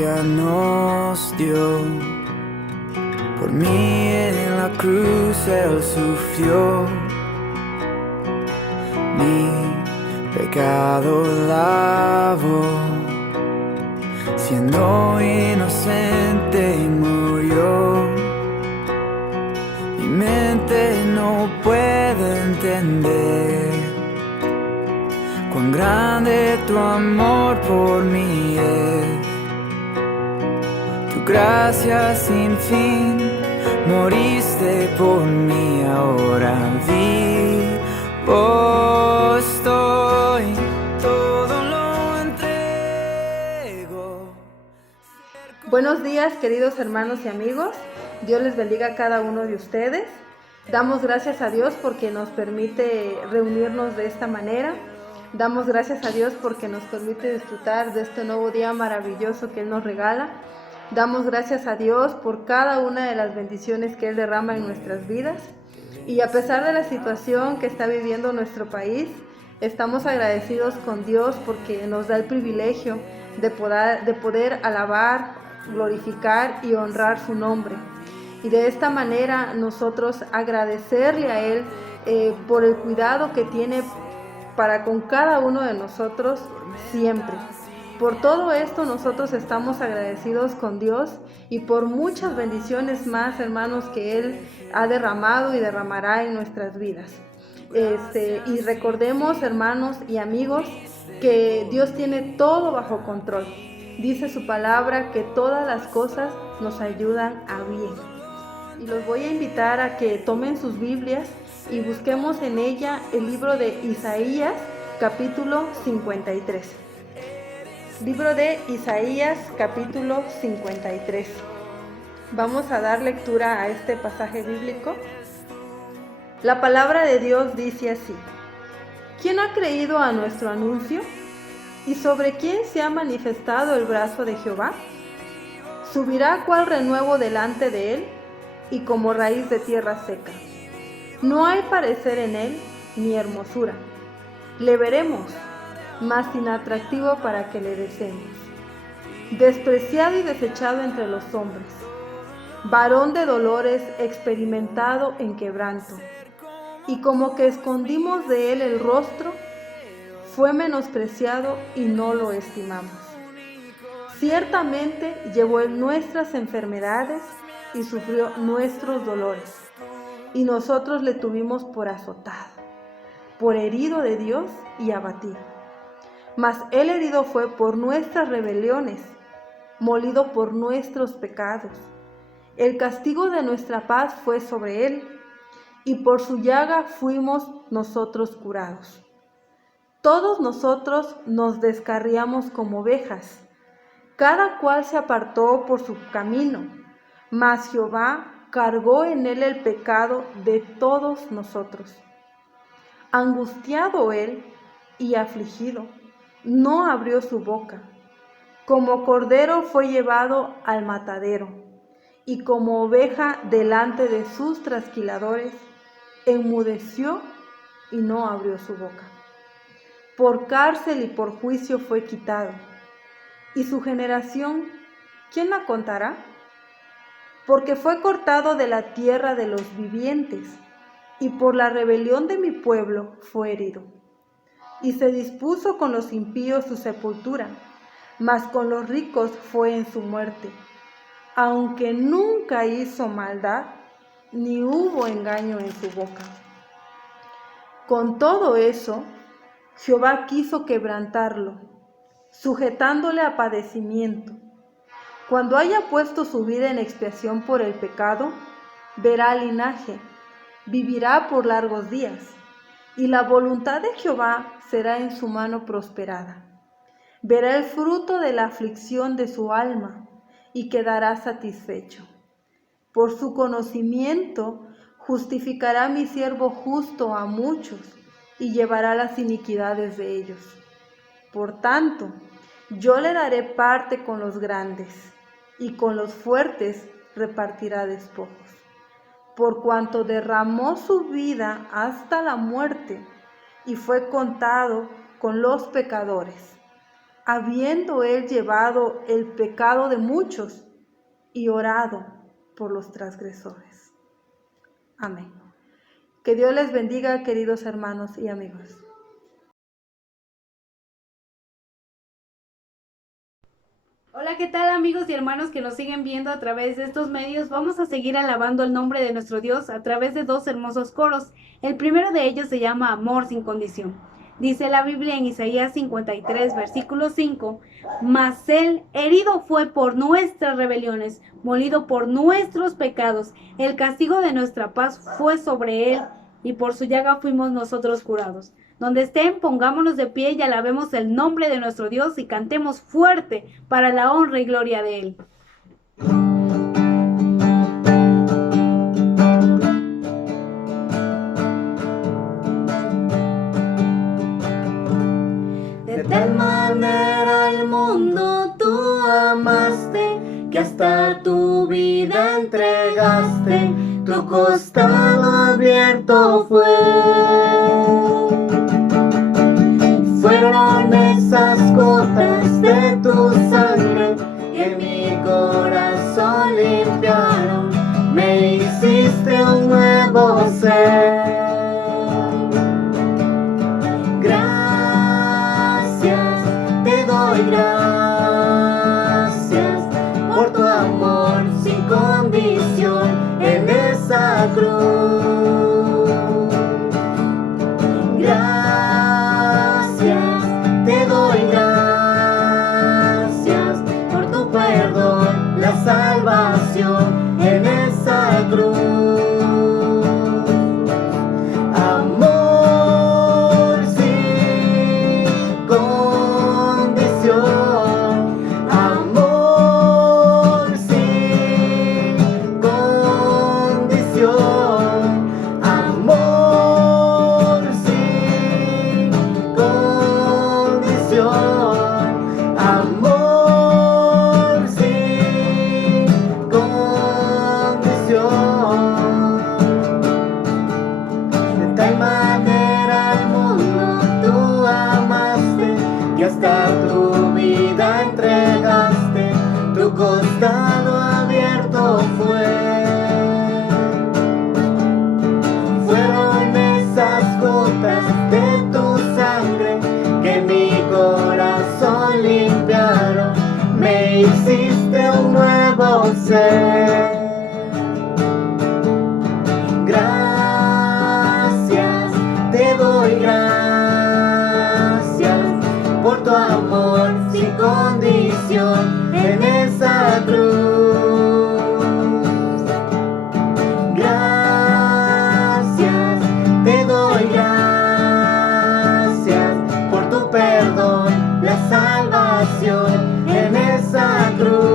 gracia nos dio. Por mí en la cruz Él sufrió, mi pecado lavó, siendo inocente murió. Mi mente no puede entender cuán grande tu amor por mí es. Tu gracia sin fin, moriste por mí, ahora vivo estoy, todo lo entrego. Buenos días, queridos hermanos y amigos. Dios les bendiga a cada uno de ustedes. Damos gracias a Dios porque nos permite reunirnos de esta manera. Damos gracias a Dios porque nos permite disfrutar de este nuevo día maravilloso que Él nos regala. Damos gracias a Dios por cada una de las bendiciones que Él derrama en nuestras vidas. Y a pesar de la situación que está viviendo nuestro país, estamos agradecidos con Dios porque nos da el privilegio de poder alabar, glorificar y honrar su nombre. Y de esta manera nosotros agradecerle a Él por el cuidado que tiene para con cada uno de nosotros siempre. Por todo esto nosotros estamos agradecidos con Dios y por muchas bendiciones más, hermanos, que Él ha derramado y derramará en nuestras vidas. Y recordemos, hermanos y amigos, que Dios tiene todo bajo control. Dice su palabra que todas las cosas nos ayudan a bien. Y los voy a invitar a que tomen sus Biblias y busquemos en ella el libro de Isaías, capítulo 53. Libro de Isaías, capítulo 53. Vamos a dar lectura a este pasaje bíblico. La palabra de Dios dice así: ¿Quién ha creído a nuestro anuncio? ¿Y sobre quién se ha manifestado el brazo de Jehová? Subirá cual renuevo delante de él, y como raíz de tierra seca. No hay parecer en él, ni hermosura. Le veremos, mas inatractivo para que le deseemos. Despreciado y desechado entre los hombres, varón de dolores, experimentado en quebranto. Y como que escondimos de él el rostro, fue menospreciado y no lo estimamos. Ciertamente llevó él nuestras enfermedades y sufrió nuestros dolores, y nosotros le tuvimos por azotado, por herido de Dios y abatido. Mas él herido fue por nuestras rebeliones, molido por nuestros pecados. El castigo de nuestra paz fue sobre él, y por su llaga fuimos nosotros curados. Todos nosotros nos descarriamos como ovejas, cada cual se apartó por su camino, mas Jehová cargó en él el pecado de todos nosotros. Angustiado él y afligido, no abrió su boca. Como cordero fue llevado al matadero, y como oveja delante de sus trasquiladores, enmudeció y no abrió su boca. Por cárcel y por juicio fue quitado. ¿Y su generación, quién la contará? Porque fue cortado de la tierra de los vivientes, y por la rebelión de mi pueblo fue herido. Y se dispuso con los impíos su sepultura, mas con los ricos fue en su muerte, aunque nunca hizo maldad, ni hubo engaño en su boca. Con todo eso, Jehová quiso quebrantarlo, sujetándole a padecimiento. Cuando haya puesto su vida en expiación por el pecado, verá linaje, vivirá por largos días, y la voluntad de Jehová será en su mano prosperada. Verá el fruto de la aflicción de su alma, y quedará satisfecho. Por su conocimiento justificará mi siervo justo a muchos, y llevará las iniquidades de ellos. Por tanto, yo le daré parte con los grandes, y con los fuertes repartirá despojos. Por cuanto derramó su vida hasta la muerte, y fue contado con los pecadores. habiendo Él llevado el pecado de muchos y orado por los transgresores. Amén. Que Dios les bendiga, queridos hermanos y amigos. Hola, ¿qué tal amigos y hermanos que nos siguen viendo a través de estos medios? Vamos a seguir alabando el nombre de nuestro Dios a través de dos hermosos coros. El primero de ellos se llama Amor sin condición. Dice la Biblia en Isaías 53, versículo 5, mas Él herido fue por nuestras rebeliones, molido por nuestros pecados. El castigo de nuestra paz fue sobre Él, y por su llaga fuimos nosotros curados. Donde estén, pongámonos de pie y alabemos el nombre de nuestro Dios y cantemos fuerte para la honra y gloria de Él. De tal manera el mundo tú amaste, que hasta tu vida entregaste, tu costado abierto fue. Fueron esas gotas de tu sangre que mi corazón limpiaron, me hiciste un nuevo ser. Gracias, te doy gracias por tu amor sin condición en esa cruz. Salvación en esa cruz. Amor sin condición, amor sin condición, amor sin condición, amor. De tal manera al mundo tú amaste, que hasta tu vida entregaste, tu costado abierto fue. Fueron esas gotas de tu sangre que mi corazón limpiaron, me hiciste un nuevo ser. Gracias, te doy gracias por tu amor sin condición en esa cruz. Gracias, te doy gracias por tu perdón, la salvación en esa cruz.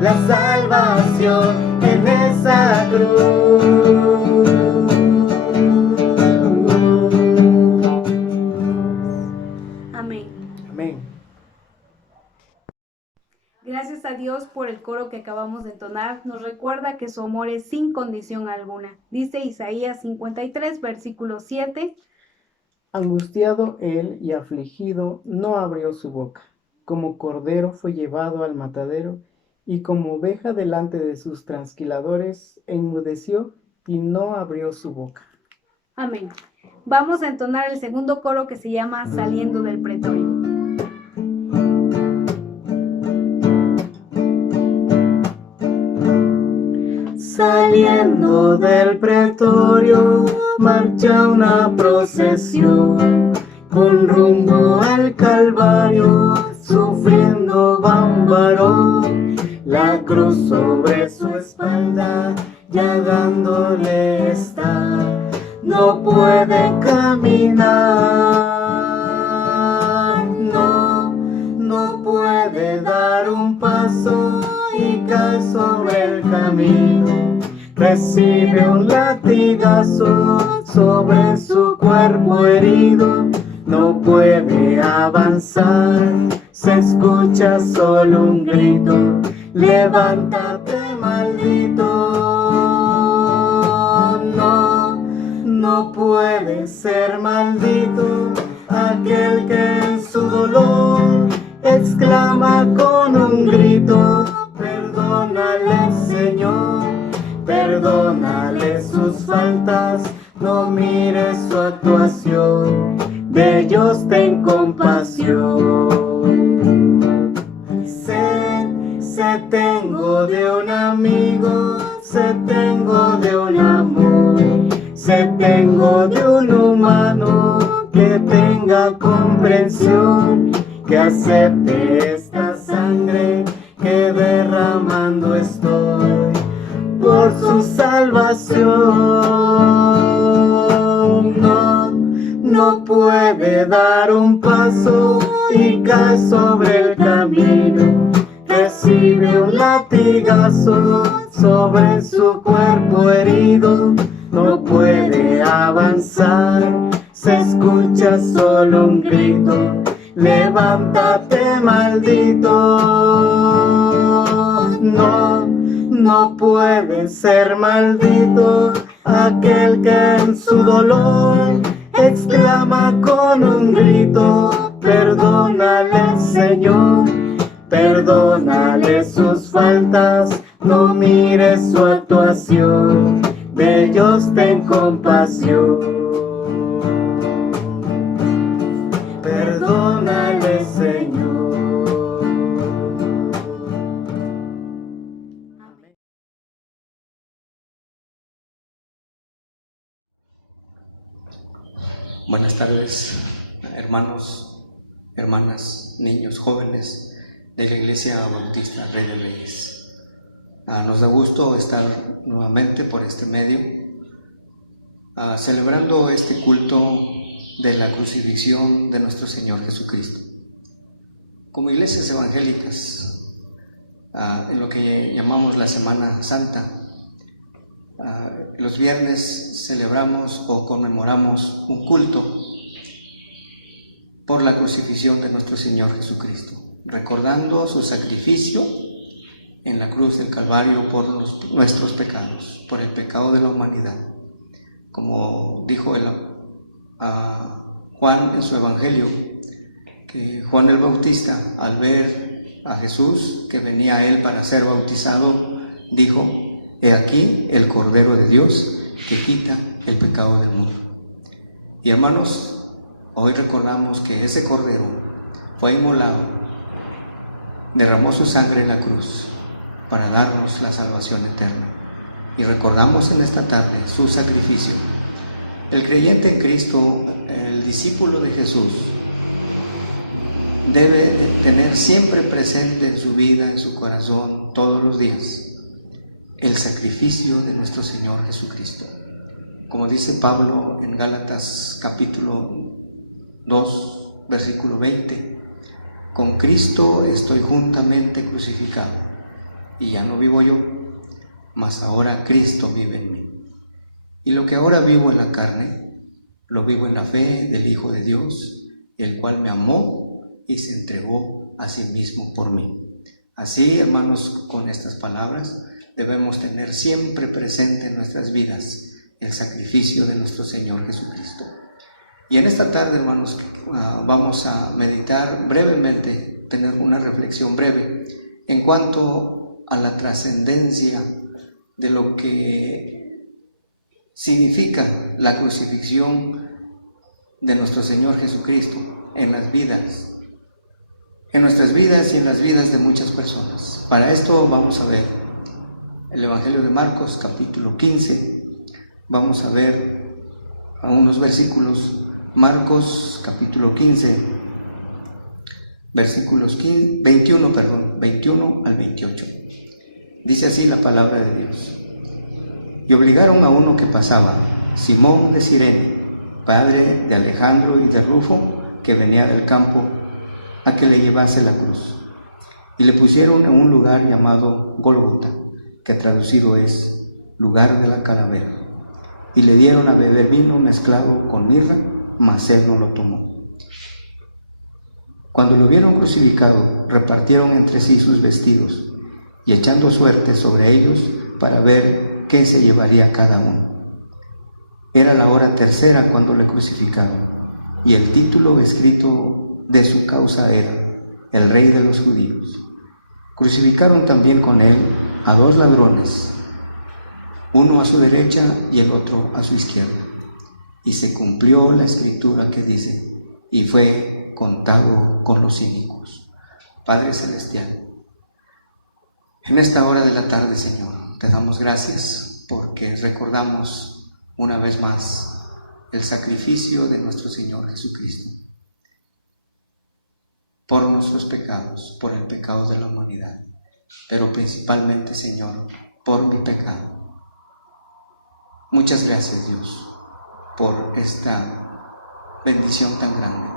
La salvación en esa cruz. Amén. Amén. Gracias a Dios por el coro que acabamos de entonar. Nos recuerda que su amor es sin condición alguna. Dice Isaías 53, versículo 7. Angustiado él y afligido, no abrió su boca. Como cordero fue llevado al matadero, y como oveja delante de sus trasquiladores, enmudeció y no abrió su boca. Amén. Vamos a entonar el segundo coro que se llama Saliendo del Pretorio. Saliendo Saliendo del pretorio marcha una procesión con rumbo al Calvario, sufriendo va un varón, la cruz sobre su espalda llagándole está, no puede caminar, no puede dar un paso y cae sobre el camino, recibe un latigazo sobre su cuerpo herido, no puede avanzar, se escucha solo un grito, levántate maldito. No puede ser maldito aquel que en su dolor exclama con un grito, perdónale Señor, perdónale sus faltas, no mires su actuación, de ellos ten compasión. Sé tengo de un amigo, sé tengo de un amor, sé tengo de un humano que tenga comprensión, que acepte esta sangre que derramando estoy por su salvación. No puede dar un paso y cae sobre el camino, recibe un latigazo sobre su cuerpo herido, no puede avanzar, se escucha solo un grito, levántate maldito. No puede ser maldito aquel que en su dolor exclama con un grito, perdónale Señor, perdónale sus faltas, no mires su actuación, de ellos ten compasión. Perdónale Señor. Buenas tardes, hermanos, hermanas, niños, jóvenes de la Iglesia Bautista Rey de Reyes. Nos da gusto estar nuevamente por este medio, celebrando este culto de la crucifixión de nuestro Señor Jesucristo. Como iglesias evangélicas, en lo que llamamos la Semana Santa, los viernes celebramos o conmemoramos un culto por la crucifixión de nuestro Señor Jesucristo, recordando su sacrificio en la cruz del Calvario por nuestros pecados, por el pecado de la humanidad. Como dijo Juan en su Evangelio, que Juan el Bautista, al ver a Jesús que venía a él para ser bautizado, dijo: he aquí el Cordero de Dios que quita el pecado del mundo. Y hermanos, hoy recordamos que ese Cordero fue inmolado, derramó su sangre en la cruz para darnos la salvación eterna. Y recordamos en esta tarde su sacrificio. El creyente en Cristo, el discípulo de Jesús, debe tener siempre presente en su vida, en su corazón, todos los días, el sacrificio de nuestro Señor Jesucristo. Como dice Pablo en Gálatas capítulo 2, versículo 20, con Cristo estoy juntamente crucificado, y ya no vivo yo, mas ahora Cristo vive en mí. Y lo que ahora vivo en la carne, lo vivo en la fe del Hijo de Dios, el cual me amó y se entregó a sí mismo por mí. Así, hermanos, con estas palabras debemos tener siempre presente en nuestras vidas el sacrificio de nuestro Señor Jesucristo. Y en esta tarde, hermanos, vamos a meditar brevemente, tener una reflexión breve en cuanto a la trascendencia de lo que significa la crucifixión de nuestro Señor Jesucristo en las vidas, en nuestras vidas y en las vidas de muchas personas. Para esto vamos a ver el Evangelio de Marcos, capítulo 15. Vamos a ver a unos versículos. Marcos, capítulo 15, versículos 21 al 28. Dice así la palabra de Dios. Y obligaron a uno que pasaba, Simón de Cirene, padre de Alejandro y de Rufo, que venía del campo, a que le llevase la cruz. Y le pusieron en un lugar llamado Gólgota, que traducido es lugar de la calavera. Y le dieron a beber vino mezclado con mirra, mas él no lo tomó. Cuando lo vieron crucificado, repartieron entre sí sus vestidos, y echando suerte sobre ellos para ver qué se llevaría cada uno. Era la hora tercera cuando le crucificaron, y el título escrito de su causa era El Rey de los Judíos. Crucificaron también con él a 2 ladrones, uno a su derecha y el otro a su izquierda. Y se cumplió la escritura que dice, y fue contado con los inicuos. Padre Celestial, en esta hora de la tarde, Señor, te damos gracias porque recordamos una vez más el sacrificio de nuestro Señor Jesucristo por nuestros pecados, por el pecado de la humanidad, pero principalmente, Señor, por mi pecado. Muchas gracias, Dios, por esta bendición tan grande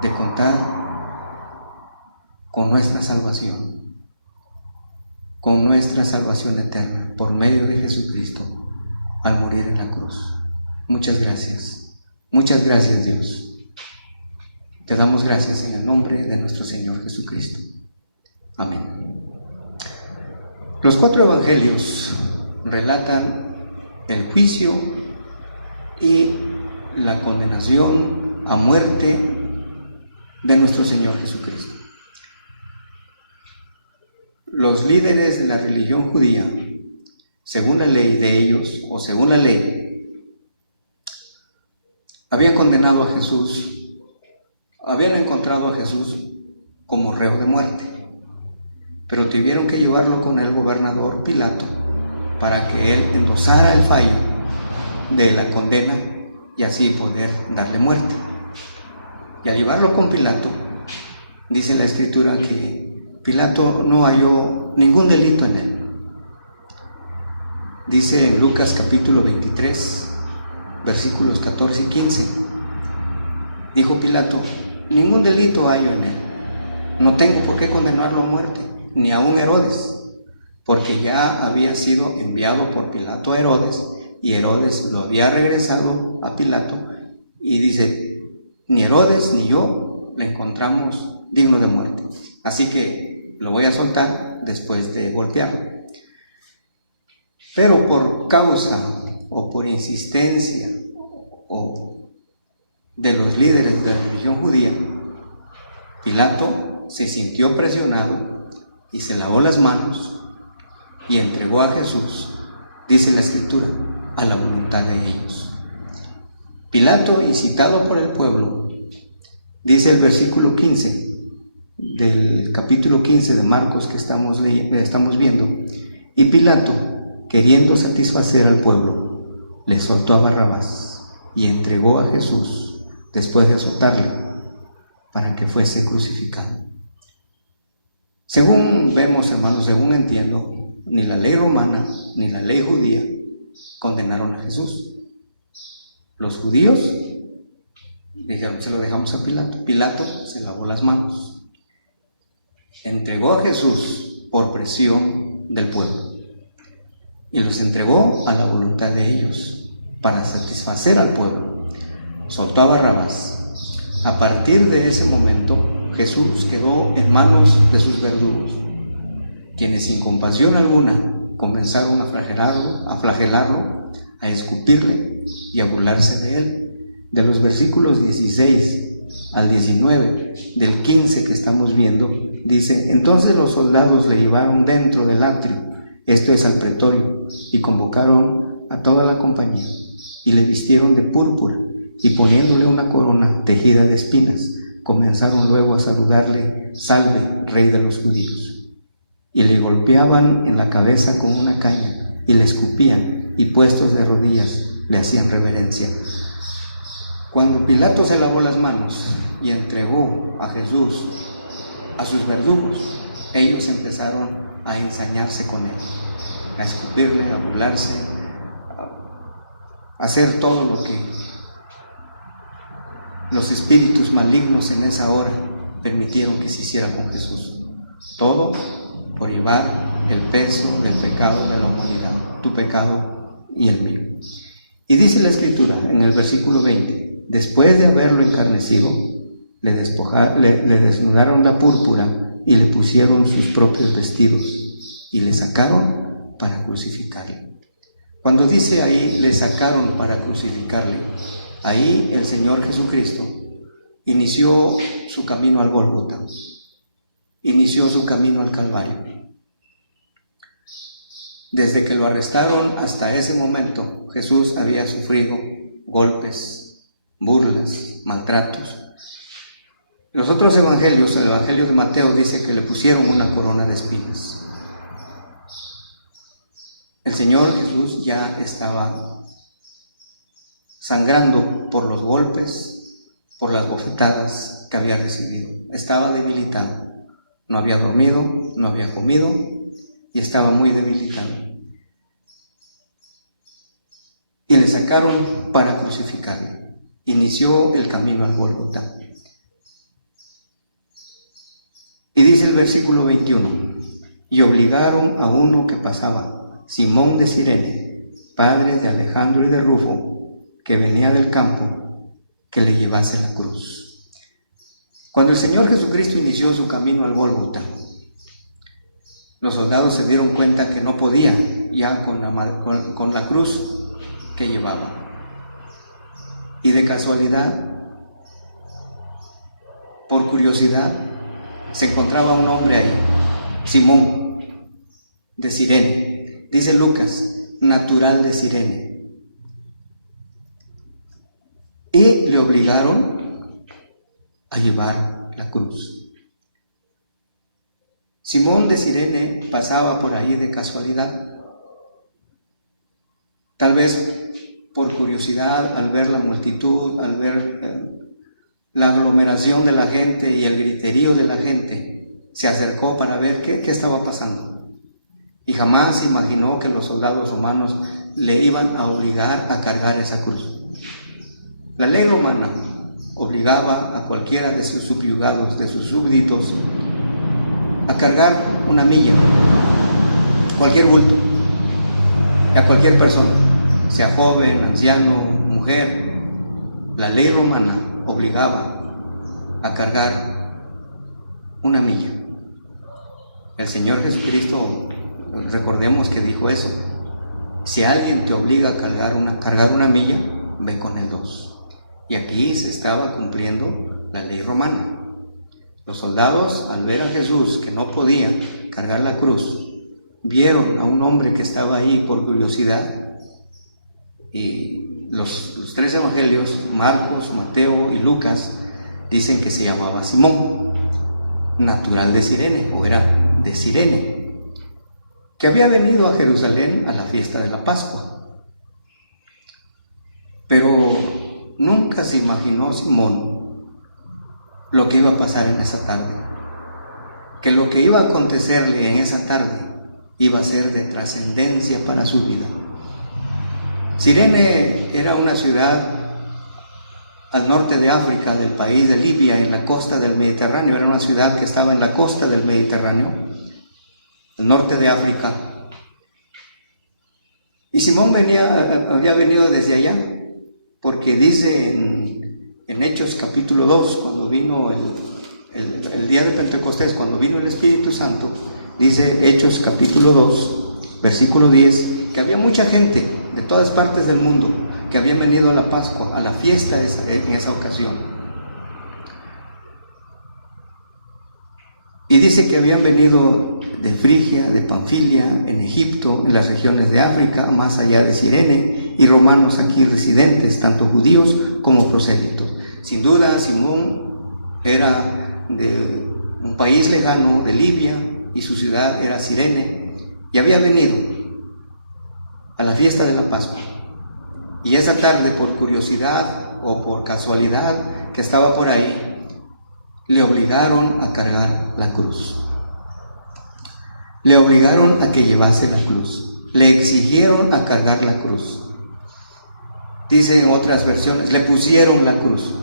de contar con nuestra salvación eterna por medio de Jesucristo al morir en la cruz. Muchas gracias, Dios. Te damos gracias en el nombre de nuestro Señor Jesucristo. Amén. Los 4 evangelios relatan el juicio y la condenación a muerte de nuestro Señor Jesucristo. Los líderes de la religión judía, según la ley de ellos, o según la ley, habían condenado a Jesús, habían encontrado a Jesús como reo de muerte, pero tuvieron que llevarlo con el gobernador Pilato para que él endosara el fallo de la condena y así poder darle muerte. Y al llevarlo con Pilato, dice la Escritura que Pilato no halló ningún delito en él. Dice en Lucas capítulo 23, versículos 14 y 15, dijo Pilato, ningún delito hallo en él, no tengo por qué condenarlo a muerte, ni aun Herodes, porque ya había sido enviado por Pilato a Herodes, y Herodes lo había regresado a Pilato, y dice, ni Herodes ni yo le encontramos digno de muerte, así que lo voy a soltar después de golpearlo. Pero por causa o por insistencia o de los líderes de la religión judía, Pilato se sintió presionado y se lavó las manos y entregó a Jesús, dice la Escritura, a la voluntad de ellos. Pilato, incitado por el pueblo, dice el versículo 15 del capítulo 15 de Marcos que estamos viendo, y Pilato, queriendo satisfacer al pueblo, le soltó a Barrabás y entregó a Jesús después de azotarle para que fuese crucificado. Según vemos, hermanos, según entiendo, ni la ley romana ni la ley judía condenaron a Jesús. Los judíos dijeron, se lo dejamos a Pilato. Pilato se lavó las manos, entregó a Jesús por presión del pueblo y los entregó a la voluntad de ellos para satisfacer al pueblo. Soltó a Barrabás. A partir de ese momento, Jesús quedó en manos de sus verdugos, quienes sin compasión alguna comenzaron a flagelarlo, a escupirle y a burlarse de él. De los versículos 16 al 19 del 15 que estamos viendo, dice, entonces los soldados le llevaron dentro del atrio, esto es al pretorio, y convocaron a toda la compañía, y le vistieron de púrpura, y poniéndole una corona tejida de espinas, comenzaron luego a saludarle, salve, Rey de los Judíos. y le golpeaban en la cabeza con una caña y le escupían y puestos de rodillas le hacían reverencia. Cuando Pilato se lavó las manos y entregó a Jesús a sus verdugos, ellos empezaron a ensañarse con él, a escupirle, a burlarse, a hacer todo lo que los espíritus malignos en esa hora permitieron que se hiciera con Jesús. Todo por llevar el peso del pecado de la humanidad, tu pecado y el mío. Y dice la Escritura en el versículo 20, después de haberlo encarnecido, le desnudaron la púrpura y le pusieron sus propios vestidos y le sacaron para crucificarle. Cuando dice ahí, le sacaron para crucificarle, ahí el Señor Jesucristo inició su camino al Gólgota, inició su camino al Calvario. Desde que lo arrestaron hasta ese momento, Jesús había sufrido golpes, burlas, maltratos. Los otros evangelios, el evangelio de Mateo dice que le pusieron una corona de espinas. El Señor Jesús ya estaba sangrando por los golpes, por las bofetadas que había recibido. Estaba debilitado, no había dormido, no había comido y estaba muy debilitado. Y le sacaron para crucificarle. Inició el camino al Gólgota. Y dice el versículo 21, y obligaron a uno que pasaba, Simón de Cirene, padre de Alejandro y de Rufo, que venía del campo, que le llevase la cruz. Cuando el Señor Jesucristo inició su camino al Gólgota, los soldados se dieron cuenta que no podía ya con la cruz que llevaba. Y de casualidad, por curiosidad, se encontraba un hombre ahí, Simón de Cirene. Dice Lucas, natural de Cirene. Y le obligaron a llevar la cruz. Simón de Cirene pasaba por ahí de casualidad. Tal vez por curiosidad, al ver la multitud, al ver la aglomeración de la gente y el griterío de la gente, se acercó para ver qué estaba pasando. Y jamás imaginó que los soldados romanos le iban a obligar a cargar esa cruz. La ley romana obligaba a cualquiera de sus subyugados, de sus súbditos, a cargar una milla, cualquier bulto, y a cualquier persona, sea joven, anciano, mujer. La ley romana obligaba a cargar una milla. El Señor Jesucristo, recordemos que dijo eso: si alguien te obliga a cargar una milla, ve con el 2. Y aquí se estaba cumpliendo la ley romana. Los soldados, al ver a Jesús que no podía cargar la cruz, vieron a un hombre que estaba ahí por curiosidad, y los tres evangelios, Marcos, Mateo y Lucas, dicen que se llamaba Simón, natural de Cirene, o era de Cirene, que había venido a Jerusalén a la fiesta de la Pascua. Pero nunca se imaginó Simón lo que iba a pasar en esa tarde, que lo que iba a acontecerle en esa tarde iba a ser de trascendencia para su vida. Cirene era una ciudad al norte de África, del país de Libia, en la costa del Mediterráneo. Era una ciudad que estaba en la costa del Mediterráneo, al norte de África. Y Simón había venido desde allá, porque dice en Hechos capítulo 2, cuando vino el día de Pentecostés, cuando vino el Espíritu Santo, dice Hechos capítulo 2, versículo 10, que había mucha gente de todas partes del mundo que habían venido a la Pascua, a la fiesta en esa ocasión. Y dice que habían venido de Frigia, de Panfilia, en Egipto, en las regiones de África, más allá de Cirene, y romanos aquí residentes, tanto judíos como prosélitos. Sin duda, Simón era de un país lejano, de Libia, y su ciudad era Cirene, y había venido a la fiesta de la Pascua. Y esa tarde, por curiosidad o por casualidad que estaba por ahí, le obligaron a cargar la cruz. Le obligaron a que llevase la cruz. Le exigieron a cargar la cruz. Dice en otras versiones, le pusieron la cruz.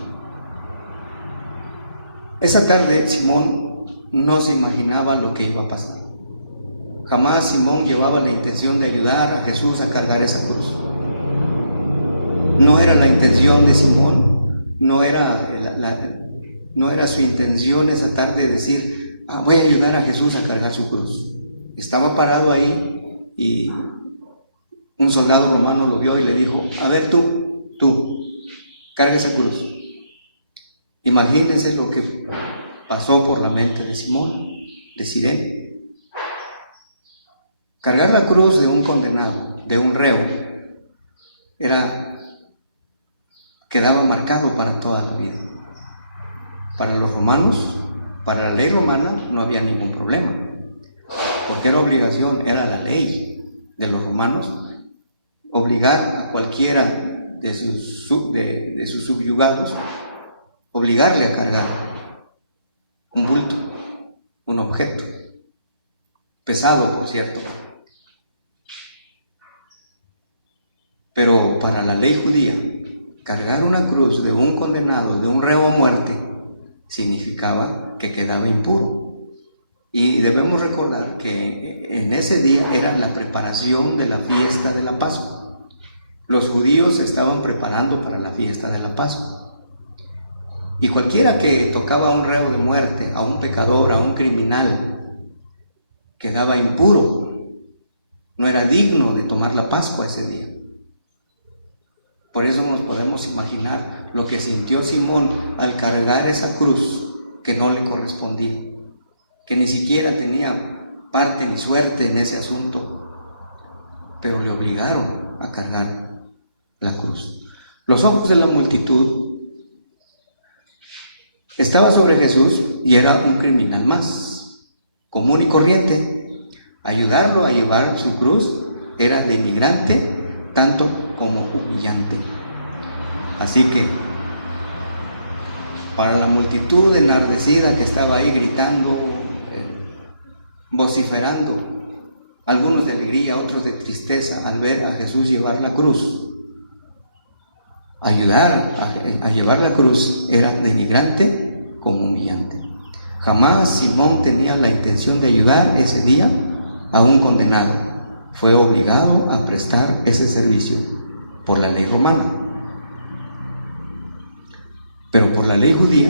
Esa tarde Simón no se imaginaba lo que iba a pasar. Jamás Simón llevaba la intención de ayudar a Jesús a cargar esa cruz. No era la intención de Simón, no era su intención esa tarde decir, voy a ayudar a Jesús a cargar su cruz. Estaba parado ahí y un soldado romano lo vio y le dijo, a ver tú, carga esa cruz. Imagínense lo que pasó por la mente de Simón, de Cirene. Cargar la cruz de un condenado, de un reo, quedaba marcado para toda la vida. Para los romanos, para la ley romana, no había ningún problema, porque era obligación, era la ley de los romanos, obligar a cualquiera de sus subyugados, obligarle a cargar un bulto, un objeto, pesado, por cierto. Pero para la ley judía, cargar una cruz de un condenado, de un reo a muerte, significaba que quedaba impuro. Y debemos recordar que en ese día era la preparación de la fiesta de la Pascua. Los judíos se estaban preparando para la fiesta de la Pascua. Y cualquiera que tocaba a un reo de muerte, a un pecador, a un criminal, quedaba impuro. No era digno de tomar la Pascua ese día. Por eso nos podemos imaginar lo que sintió Simón al cargar esa cruz que no le correspondía, que ni siquiera tenía parte ni suerte en ese asunto, pero le obligaron a cargar la cruz. Los ojos de la multitud estaban sobre Jesús y era un criminal más, común y corriente. Ayudarlo a llevar su cruz era denigrante tanto como humillante. Así que para la multitud enardecida que estaba ahí gritando, vociferando, algunos de alegría, otros de tristeza al ver a Jesús llevar la cruz, ayudar a llevar la cruz era denigrante como humillante. Jamás Simón tenía la intención de ayudar ese día a un condenado. Fue obligado a prestar ese servicio por la ley romana. Pero por la ley judía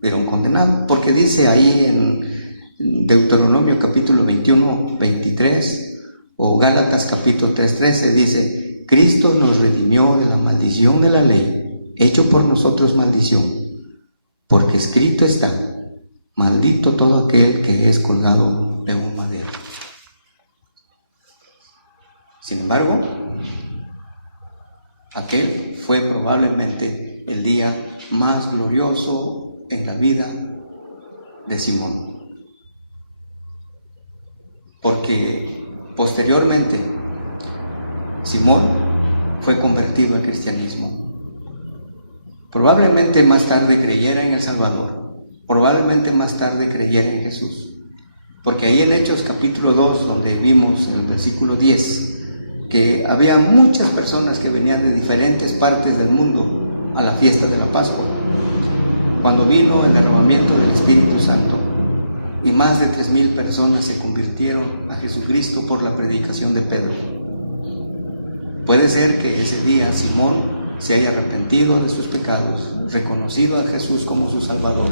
era un condenado, porque dice ahí en Deuteronomio capítulo 21, 23 o Gálatas capítulo 3, 13, dice: Cristo nos redimió de la maldición de la ley, hecho por nosotros maldición, porque escrito está: maldito todo aquel que es colgado de un madero. Sin embargo, aquel fue probablemente el día más glorioso en la vida de Simón, porque posteriormente Simón fue convertido al cristianismo. Probablemente más tarde creyera en el Salvador, probablemente más tarde creyera en Jesús, porque ahí en Hechos capítulo 2, donde vimos en el versículo 10, que había muchas personas que venían de diferentes partes del mundo a la fiesta de la Pascua, cuando vino el derramamiento del Espíritu Santo, y más de 3,000 personas se convirtieron a Jesucristo por la predicación de Pedro. Puede ser que ese día Simón se haya arrepentido de sus pecados, reconocido a Jesús como su Salvador,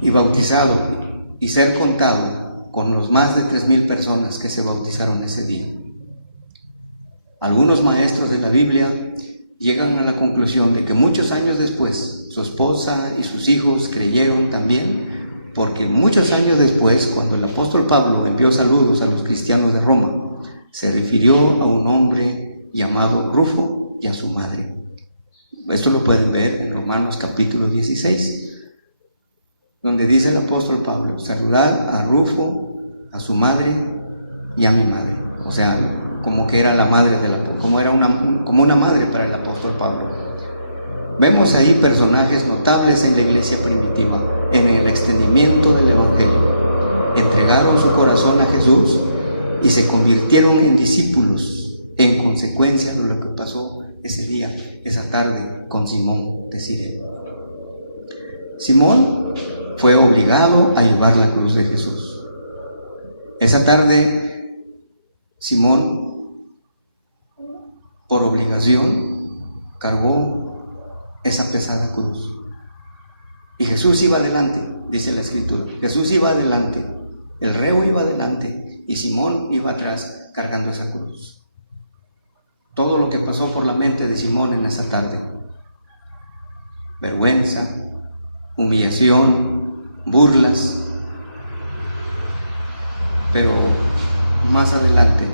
y bautizado, y ser contado con los más de 3,000 personas que se bautizaron ese día. Algunos maestros de la Biblia llegan a la conclusión de que muchos años después su esposa y sus hijos creyeron también, porque muchos años después, cuando el apóstol Pablo envió saludos a los cristianos de Roma, se refirió a un hombre llamado Rufo y a su madre. Esto lo pueden ver en Romanos capítulo 16. donde dice el apóstol Pablo: saludad a Rufo, a su madre y a mi madre. O sea, como que era la madre como una madre para el apóstol Pablo. Vemos ahí personajes notables en la iglesia primitiva, en el extendimiento del evangelio. Entregaron su corazón a Jesús y se convirtieron en discípulos en consecuencia de lo que pasó ese día, esa tarde, con Simón de Cirene. Simón fue obligado a llevar la cruz de Jesús. Esa tarde, Simón, por obligación, cargó esa pesada cruz. Y Jesús iba adelante, dice la Escritura. Jesús iba adelante, el reo iba adelante y Simón iba atrás cargando esa cruz. Todo lo que pasó por la mente de Simón en esa tarde: vergüenza, humillación, burlas. Pero más adelante,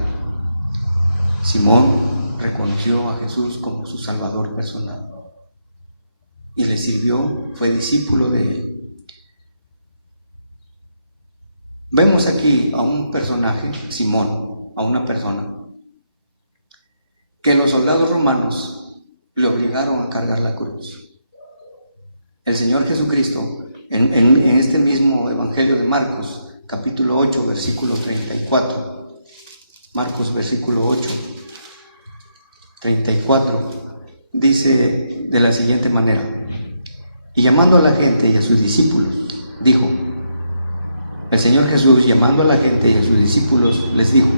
Simón reconoció a Jesús como su Salvador personal y le sirvió, fue discípulo de él. Vemos aquí a un personaje, Simón, a una persona que los soldados romanos le obligaron a cargar la cruz. El Señor Jesucristo, en este mismo Evangelio de Marcos, capítulo 8, versículo 34, Marcos versículo 8, 34, dice de la siguiente manera: y llamando a la gente y a sus discípulos, dijo, el Señor Jesús, llamando a la gente y a sus discípulos, les dijo: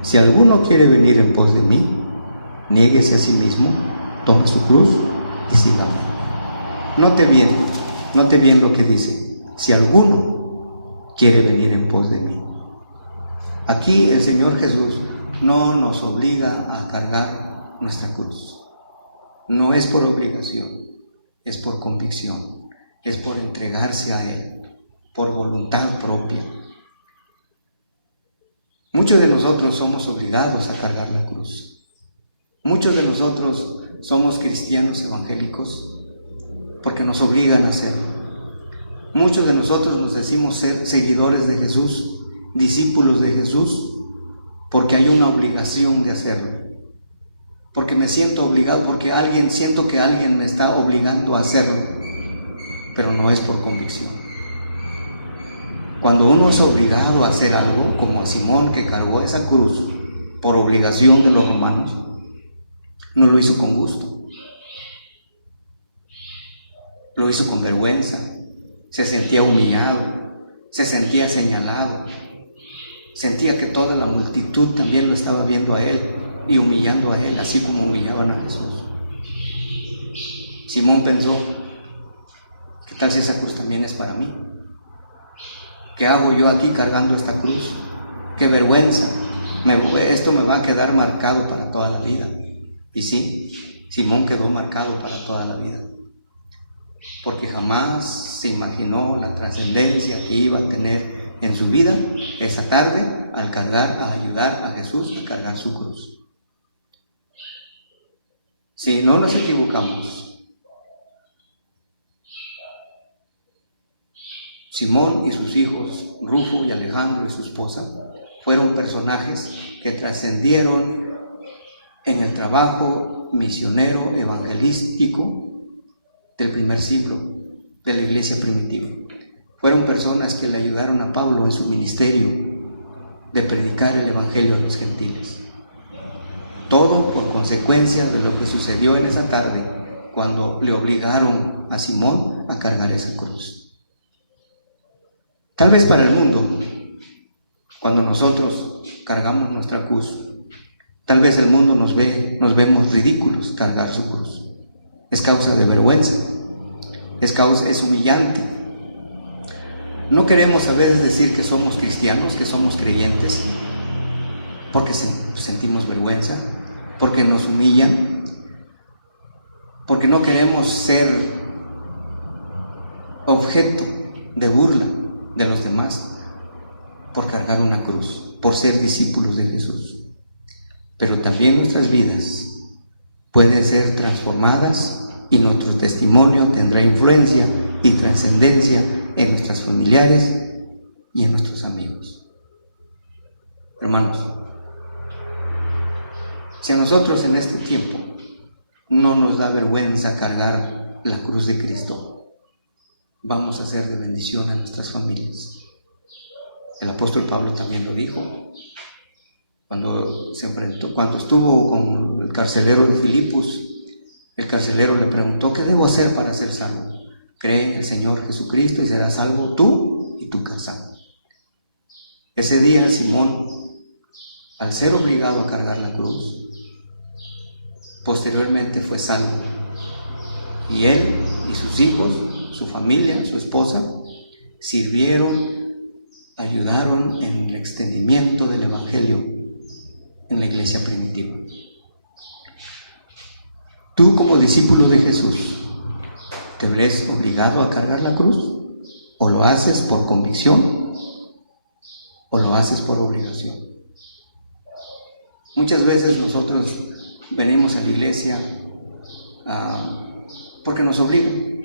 si alguno quiere venir en pos de mí, niéguese a sí mismo, tome su cruz y sígame. Note bien lo que dice: si alguno quiere venir en pos de mí. Aquí el Señor Jesús no nos obliga a cargar nuestra cruz. No es por obligación, es por convicción, es por entregarse a Él, por voluntad propia. Muchos de nosotros somos obligados a cargar la cruz. Muchos de nosotros somos cristianos evangélicos porque nos obligan a hacerlo. Muchos de nosotros nos decimos ser seguidores de Jesús, discípulos de Jesús, porque hay una obligación de hacerlo. Porque me siento obligado, porque siento que alguien me está obligando a hacerlo, pero no es por convicción. Cuando uno es obligado a hacer algo, como a Simón, que cargó esa cruz por obligación de los romanos, no lo hizo con gusto, lo hizo con vergüenza, se sentía humillado, se sentía señalado, sentía que toda la multitud también lo estaba viendo a él y humillando a él, así como humillaban a Jesús. Simón pensó: ¿qué tal si esa cruz también es para mí? ¿Qué hago yo aquí cargando esta cruz? ¡Qué vergüenza! Esto me va a quedar marcado para toda la vida. Y sí, Simón quedó marcado para toda la vida, porque jamás se imaginó la trascendencia que iba a tener en su vida esa tarde al ayudar a Jesús a cargar su cruz. Si no nos equivocamos, Simón y sus hijos, Rufo y Alejandro y su esposa, fueron personajes que trascendieron en el trabajo misionero evangelístico del primer siglo de la iglesia primitiva. Fueron personas que le ayudaron a Pablo en su ministerio de predicar el evangelio a los gentiles. Todo por consecuencia de lo que sucedió en esa tarde cuando le obligaron a Simón a cargar esa cruz. Tal vez para el mundo, cuando nosotros cargamos nuestra cruz, tal vez el mundo nos vemos ridículos cargar su cruz. Es causa de vergüenza, es humillante. No queremos a veces decir que somos cristianos, que somos creyentes, porque sentimos vergüenza, porque nos humillan, porque no queremos ser objeto de burla de los demás por cargar una cruz, por ser discípulos de Jesús. Pero también nuestras vidas pueden ser transformadas y nuestro testimonio tendrá influencia y trascendencia en nuestras familiares y en nuestros amigos. Hermanos, si a nosotros en este tiempo no nos da vergüenza cargar la cruz de Cristo, vamos a ser de bendición a nuestras familias. El apóstol Pablo también lo dijo cuando estuvo con el carcelero de Filipos. El carcelero le preguntó: ¿qué debo hacer para ser salvo? Cree en el Señor Jesucristo y serás salvo tú y tu casa. Ese día Simón, al ser obligado a cargar la cruz, posteriormente fue salvo. Y él y sus hijos, su familia, su esposa, sirvieron, ayudaron en el extendimiento del Evangelio en la iglesia primitiva. Tú, como discípulo de Jesús, ¿te ves obligado a cargar la cruz? ¿O lo haces por convicción? ¿O lo haces por obligación? Muchas veces nosotros venimos a la iglesia porque nos obligan.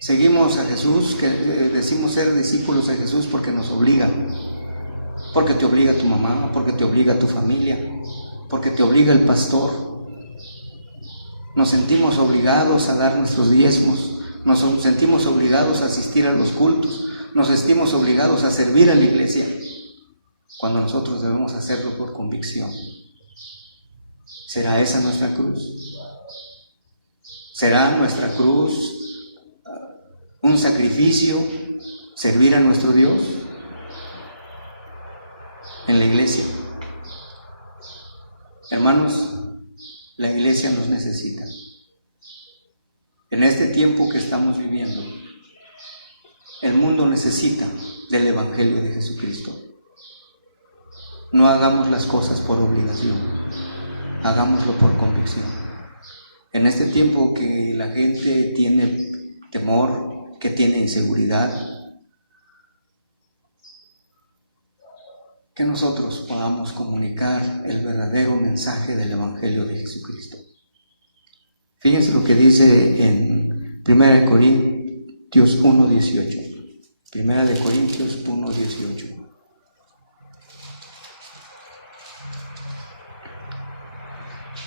Seguimos a Jesús, que decimos ser discípulos de Jesús porque nos obligan. Porque te obliga tu mamá, porque te obliga tu familia, porque te obliga el pastor. Nos sentimos obligados a dar nuestros diezmos, nos sentimos obligados a asistir a los cultos, nos sentimos obligados a servir a la iglesia, cuando nosotros debemos hacerlo por convicción. ¿Será esa nuestra cruz? ¿Será nuestra cruz un sacrificio, servir a nuestro Dios en la iglesia? Hermanos, la iglesia nos necesita. En este tiempo que estamos viviendo, el mundo necesita del Evangelio de Jesucristo. No hagamos las cosas por obligación, hagámoslo por convicción. En este tiempo que la gente tiene temor, que tiene inseguridad, que nosotros podamos comunicar el verdadero mensaje del Evangelio de Jesucristo. Fíjense lo que dice en 1 Corintios 1:18. 1 Corintios 1:18.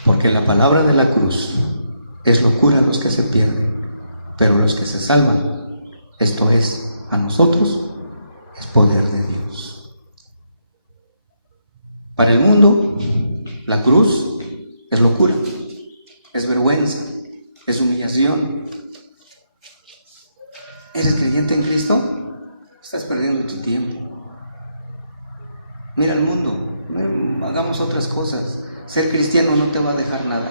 Porque la palabra de la cruz es locura a los que se pierden, pero los que se salvan, esto es, a nosotros, es poder de Dios. Para el mundo, la cruz es locura, es vergüenza, es humillación. ¿Eres creyente en Cristo? Estás perdiendo tu tiempo. Mira el mundo, hagamos otras cosas. Ser cristiano no te va a dejar nada.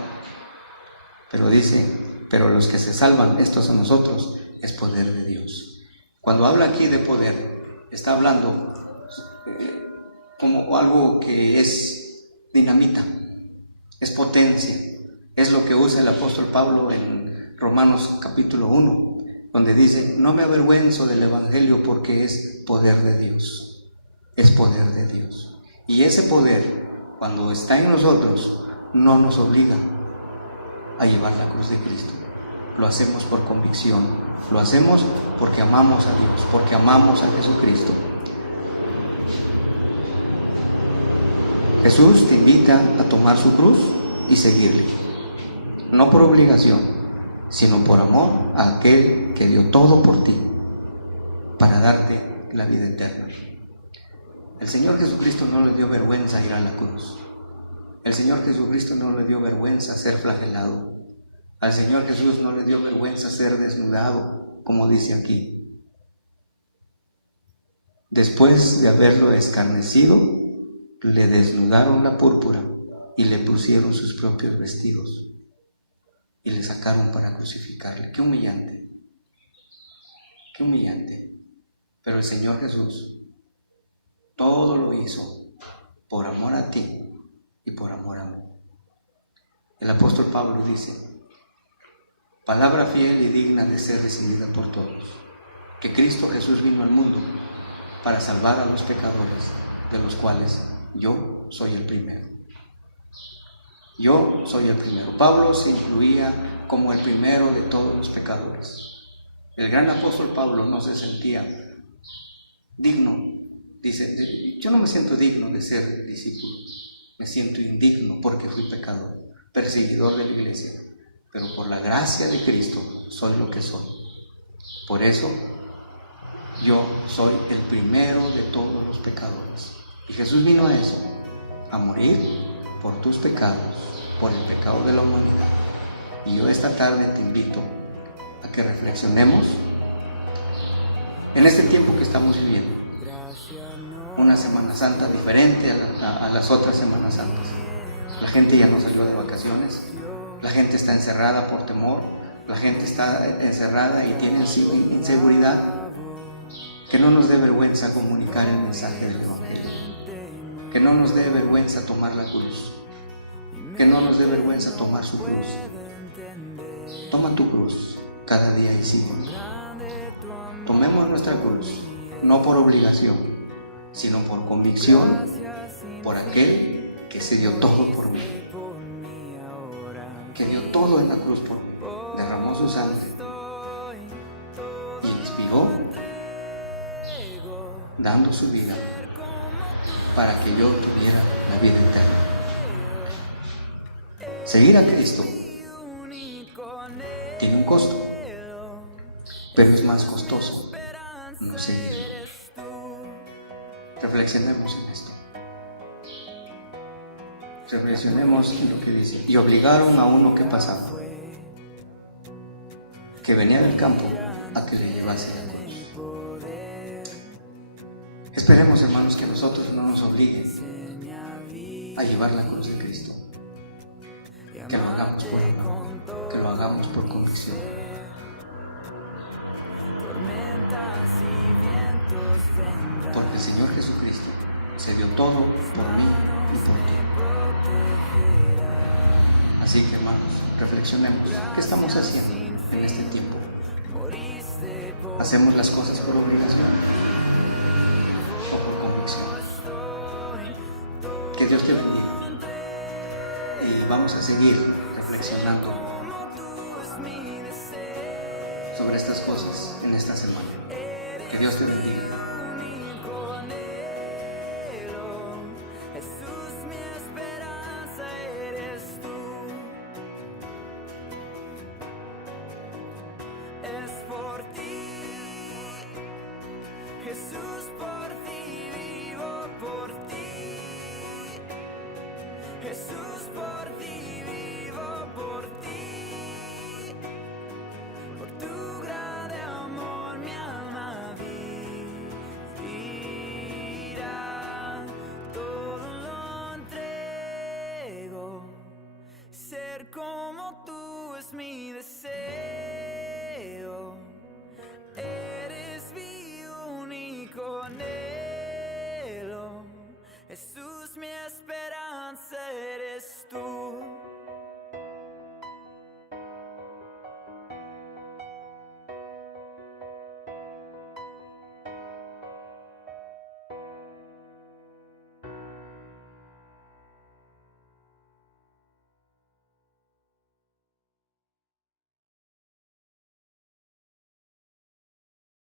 Pero dice, pero los que se salvan, estos a nosotros, es poder de Dios. Cuando habla aquí de poder, está hablando como algo que es dinamita, es potencia. Es lo que usa el apóstol Pablo en Romanos capítulo 1, donde dice: no me avergüenzo del Evangelio porque es poder de Dios, es poder de Dios. Y ese poder, cuando está en nosotros, no nos obliga a llevar la cruz de Cristo. Lo hacemos por convicción, lo hacemos porque amamos a Dios, porque amamos a Jesucristo. Jesús te invita a tomar su cruz y seguirle, no por obligación, sino por amor a aquel que dio todo por ti para darte la vida eterna. El Señor Jesucristo no le dio vergüenza ir a la cruz. El Señor Jesucristo no le dio vergüenza ser flagelado. Al Señor Jesús no le dio vergüenza ser desnudado, como dice aquí. Después de haberlo escarnecido, le desnudaron la púrpura y le pusieron sus propios vestidos y le sacaron para crucificarle. ¡Qué humillante! ¡Qué humillante! Pero el Señor Jesús todo lo hizo por amor a ti y por amor a mí. El apóstol Pablo dice: palabra fiel y digna de ser recibida por todos, que Cristo Jesús vino al mundo para salvar a los pecadores, de los cuales yo soy el primero. Yo soy el primero. Pablo se incluía como el primero de todos los pecadores. El gran apóstol Pablo no se sentía digno, dice, yo no me siento digno de ser discípulo, me siento indigno porque fui pecador, perseguidor de la iglesia, pero por la gracia de Cristo soy lo que soy. Por eso yo soy el primero de todos los pecadores. Y Jesús vino a eso, a morir por tus pecados, por el pecado de la humanidad. Y yo esta tarde te invito a que reflexionemos en este tiempo que estamos viviendo. Una Semana Santa diferente a las otras Semanas Santas. La gente ya no salió de vacaciones, la gente está encerrada por temor, la gente está encerrada y tiene inseguridad. Que no nos dé vergüenza comunicar el mensaje del Evangelio, que no nos dé vergüenza tomar la cruz, que no nos dé vergüenza tomar su cruz. Toma tu cruz cada día y sígueme. Tomemos nuestra cruz, no por obligación, sino por convicción, por aquel que se dio todo por mí, que dio todo en la cruz por mí, derramó su sangre y inspiró, dando su vida para que yo tuviera la vida eterna. Seguir a Cristo tiene un costo, pero es más costoso no seguirlo. Reflexionemos en esto. Reflexionemos en lo que dice. Y obligaron a uno que pasaba, que venía del campo, a que le llevase la cruz. Esperemos, hermanos, que nosotros no nos obliguen a llevar la cruz de Cristo. Que lo hagamos por amor, que lo hagamos por convicción. Porque el Señor Jesucristo se dio todo por mí y por ti. Así que, hermanos, reflexionemos. ¿Qué estamos haciendo en este tiempo? ¿Hacemos las cosas por obligación o por convicción? Que Dios te bendiga. Y vamos a seguir reflexionando sobre estas cosas en esta semana. Que Dios te bendiga. Jesús, mi esperanza eres tú. Es por ti, Jesús, por ti vivo, por ti. Jesús, por ti vivo, por ti. Por tu grande amor mi alma vivirá. Todo lo entrego. Ser como tú es mi deseo. Eres mi único anhelo. Jesús, mi esperanza eres tú.